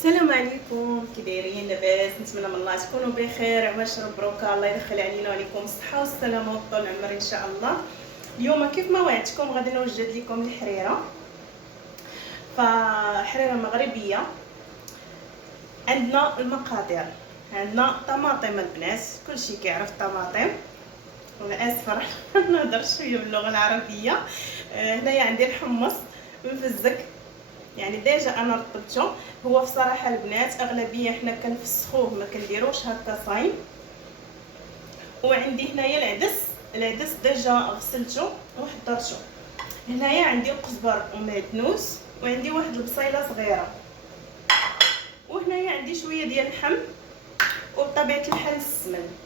السلام عليكم، كي دايرين؟ لاباس؟ نتمنى من الله تكونوا بخير. عواش مبروكه، الله يدخل علينا وعليكم الصحه والسلامه وطول العمر ان شاء الله. اليوم كيف ما وعدتكم غادي نوجد لكم الحريره، فحريره مغربيه. عندنا المقادير، عندنا طماطم البنات، كلشي كيعرف الطماطم. وانا اسفه راح نهضر شويه باللغه العربيه. هنايا عندي الحمص مفزك، يعني ديجا انا رطبته. هو في صراحه البنات اغلبيه حنا كنفسخوه، ما كنديروش هكا صايم. وعندي هنايا العدس ديجا غسلته وحضرته. هنايا عندي القزبر ومعدنوس، وعندي واحد البصيله صغيره، وهنايا عندي شويه ديال اللحم، وبطبيعه الحال السمن.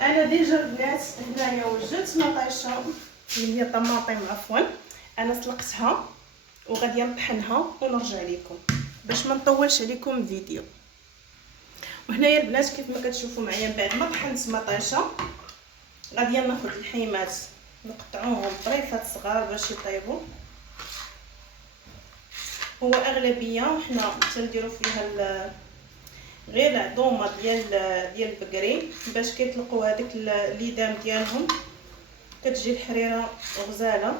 انا ديجا البنات هنايا وجدت مطيشه اللي هي طماطم عفوا، انا سلقتها وغادي نطحنها ونرجع لكم باش ما نطولش عليكم الفيديو. وهنايا البنات كيف ما كتشوفوا معايا، من بعد ما طحنت مطيشه غادي ناخذ الحيمات نقطعوهم طريفات صغار باش يطيبوا. هو اغلبيه حنا تنديروا فيها غير العظومه ديال البقري باش كيطلقوا هذيك الليدام ديالهم، كتجي الحريره غزاله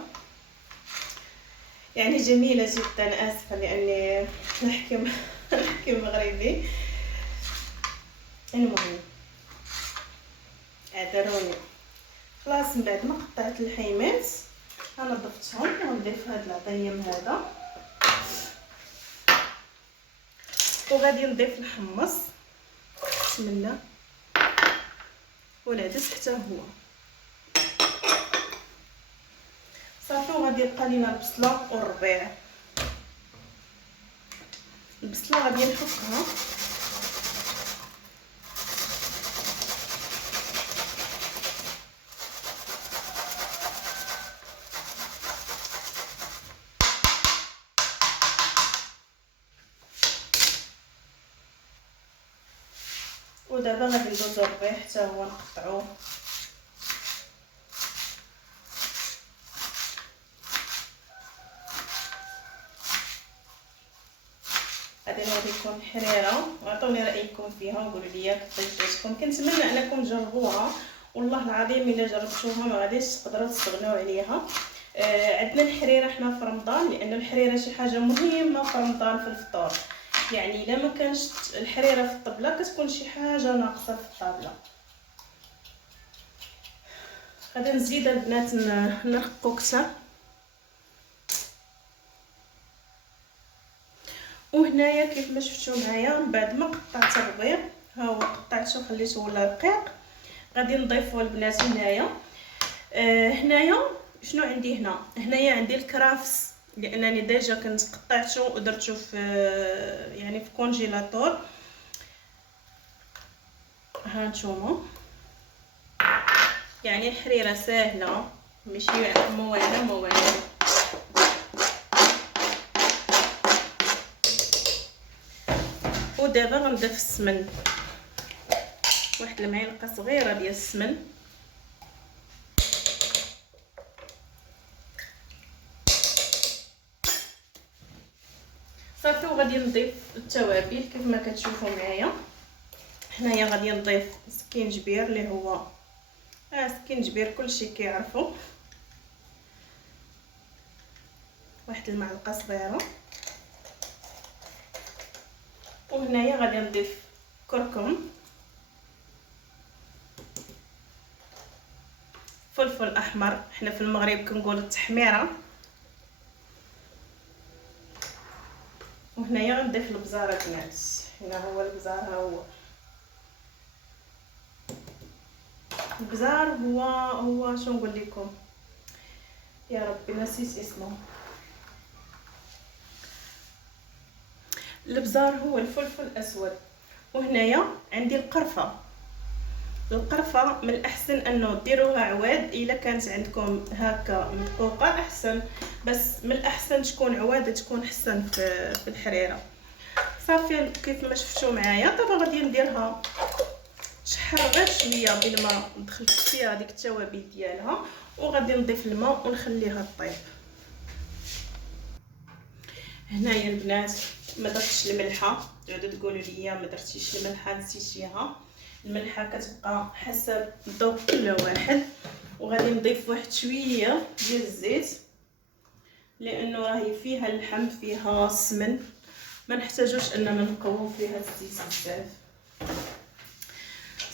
يعني جميله جدا. اسفه لاني نحكي مغربي. المهم اعذروني. خلاص من بعد ما قطعت الحيمات انا ضفتهم ونضيف هذا العطيم هذا، وغادي نضيف الحمص بسم الله والعدس حتى هو صافي. وغادي يبقى لينا البصله والربيع. البصله غادي نحكها ودابا غادي ندوزو الربيع حتى هو نقطعوه. غادي نوريكم الحريره وعطوني رايكم فيها وقولوا لي كيفاش جاتكم. كنتمنى انكم تجربوها، والله العظيم الا جربتوها ما غاديش تقدروا تستغنوا عليها. عندنا الحريره حنا في رمضان، لان الحريره شي حاجه مهمه في رمضان في الفطور. يعني الا ما كانش الحريره في الطبله كتكون شي حاجه ناقصه في الطابله. غادي نزيد البنات نرققو كثر. وهنايا كيف ما شفتوا معايا من بعد ما قطعت الربيع، ها هو قطعته خليته ولا رقيق، غادي نضيفوا البنات هنايا. هنايا شنو عندي هنايا عندي الكرافس، لانني ديجا كنت قطعته ودرته في يعني في كونجيلاتور. ها نتوما يعني الحريره ساهله ماشي موالم. ودابا غنضيف السمن، واحد المعلقه صغيره ديال السمن. صافي وغادي نضيف التوابل كيف ما كتشوفوا معايا. هنايا غادي نضيف سكينجبير اللي هو سكينجبير كلشي كيعرفوا، واحد المعلقه صغيره. وهنايا غادي نضيف كركم، فلفل احمر، حنا في المغرب كنقولوا التحميره. وهنايا غنضيف البزار البنات، هنا هو البزار، ها هو البزار. هو شنو نقول لكم يا ربي نسيت اسمه. البزار هو الفلفل الاسود. وهنايا عندي القرفه من الاحسن انه ديروها عواد، الا كانت عندكم هكا مدقوقه احسن، بس من الاحسن تكون عواده تكون احسن في الحريره. صافي كيف ما شفتوا معايا. دابا غادي نديرها تشحر غير شويه بالماء، دخلت فيها ديك التوابل ديالها، وغادي نضيف الماء ونخليها طيب. هنايا البنات ما درتش الملحه، تعودوا تقولوا لي ما درتيش الملحه نسيتيها. الملحه كتبقى حسب ذوق كل واحد. وغادي نضيف واحد شويه ديال الزيت لانه راهي فيها اللحم فيها السمن، ما نحتاجوش اننا نقوو فيها الزيت بزاف.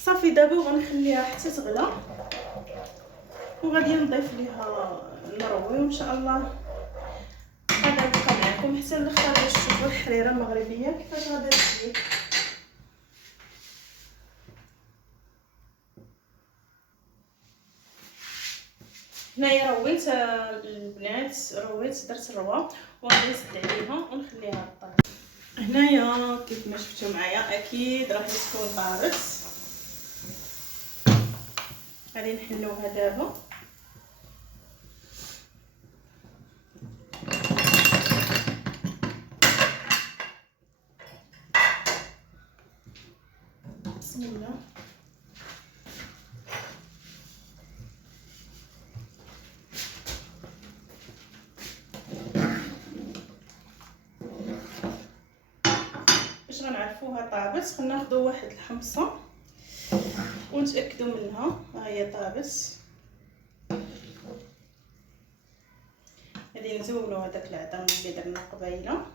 صافي دابا غنخليها حتى تغلى وغادي نضيف ليها نروي وان شاء الله غادي نبقى معكم حتى الاخر باش تشوفوا الحريره المغربيه كيفاش غادي تجي. هنايا رويت البنات، درت الروا وغادي نسد عليها ونخليها طيب. هنايا كيف ما شفتوا معايا اكيد راح تكون طابت. غادي نحلوها دابا. بسم الله. باش غنعرفوها طابت غناخذوا واحد الحمصه ونتاكدوا منها ها هي طابت. غادي نزولوا هذاك العظم اللي درنا قبيله.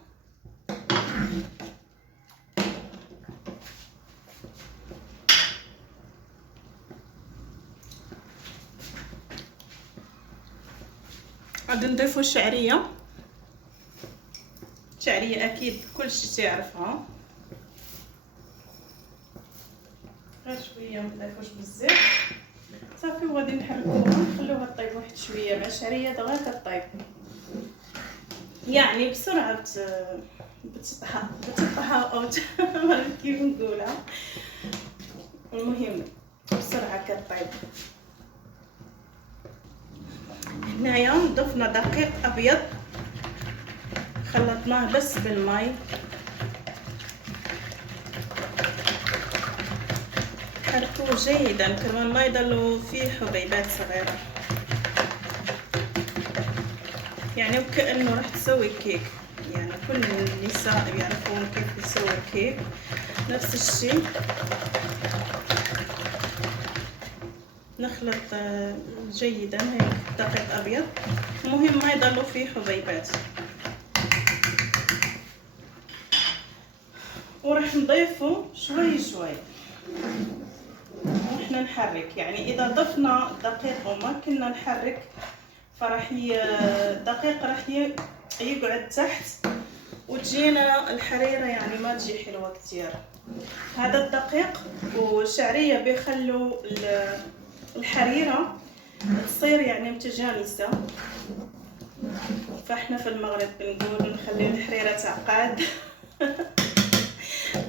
غادي نضيفوا الشعريه اكيد كلشي تعرفها، غير شويه ما نضيفوش بزاف. صافي وغادي نحركوها نخلوها طيب واحد شويه مع الشعريه دغيا كطيب، يعني بسرعه بتطحى او كيف نقولها، المهم بسرعه كطيب. هنايا ضفنا دقيق ابيض خلطناه بس بالماء، حركوه جيدا كرمال ما يضلوا فيه حبيبات صغيره، يعني وكأنه راح تسوي كيك. يعني كل النساء يعرفون كيف يسوي كيك نفس الشيء. نخلط جيدا هيك دقيق ابيض، المهم ما يضلوا فيه حبيبات. وراح نضيفه شوي شوي وإحنا نحرك. يعني اذا ضفنا دقيق وما كنا نحرك فراح الدقيق راح يقعد تحت وتجينا الحريره يعني ما تجي حلوه كتير. هذا الدقيق والشعريه بيخلوا الحريره تصير يعني متجانسه. فاحنا في المغرب بنقول نخلي الحريره تعقاد.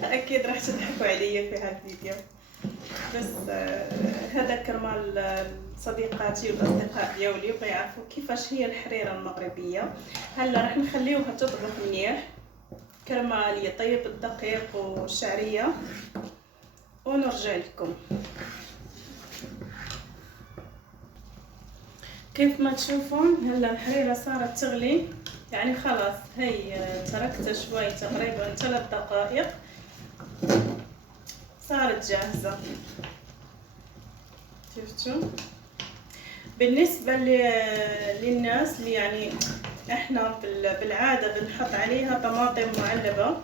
اكيد راح تضحكوا عليا في هذا الفيديو، بس هذا كرمال صديقاتي والاصدقاء ديالي بيعرفوا كيفاش هي الحريره المغربيه. هلا راح نخليوها تطبخ منيح كرمال يطيب الدقيق والشعريه ونرجع لكم. كيف ما تشوفون هلا الحريره صارت تغلي، يعني خلاص هي تركتها شوي تقريبا 3 دقائق صارت جاهزه. شفتوا؟ بالنسبه للناس اللي يعني احنا بالعاده بنحط عليها طماطم معلبه،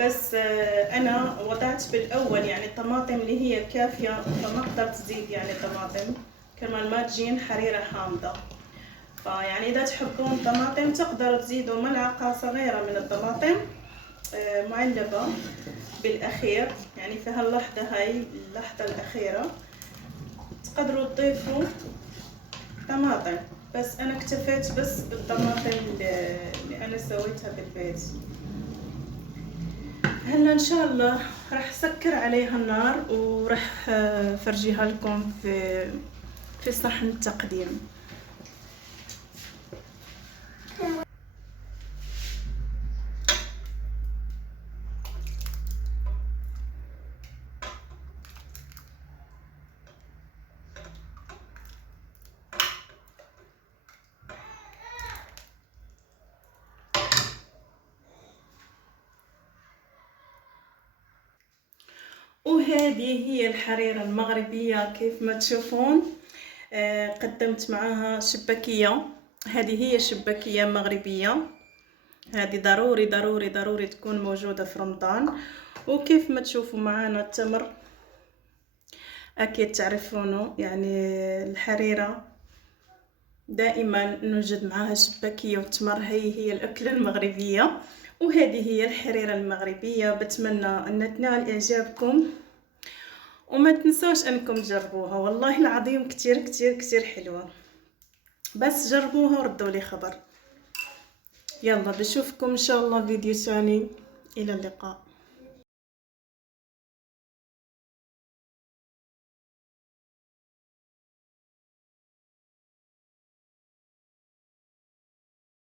بس انا وضعت بالاول يعني الطماطم اللي هي كافيه، فما قدرت تزيد يعني طماطم كرمال ما تجين حريره حامضه. فيعني اذا تحبون طماطم تقدروا تزيدوا ملعقه صغيره من الطماطم معلبه بالاخير، يعني في هاللحظه هاي اللحظه الاخيره تقدروا تضيفوا طماطم. بس انا اكتفيت بس بالطماطم اللي انا سويتها بالبيت. هلا ان شاء الله راح اسكر عليها النار وراح فرجيها لكم في صحن التقديم. وهذه هي الحريرة المغربية كيف ما تشوفون. قدمت معاها شباكية، هذه هي شباكية مغربية، هذه ضروري ضروري ضروري تكون موجودة في رمضان. وكيف ما تشوفوا معانا التمر، اكيد تعرفونه، يعني الحريرة دائما نوجد معاها شباكية وتمر، هي الأكلة المغربية. وهذه هي الحريرة المغربية. بتمنى أن تنال إعجابكم، وما تنسوش أنكم تجربوها، والله العظيم كتير كتير كتير حلوة. بس جربوها وردوا لي خبر. يلا بشوفكم إن شاء الله فيديو ثاني، إلى اللقاء.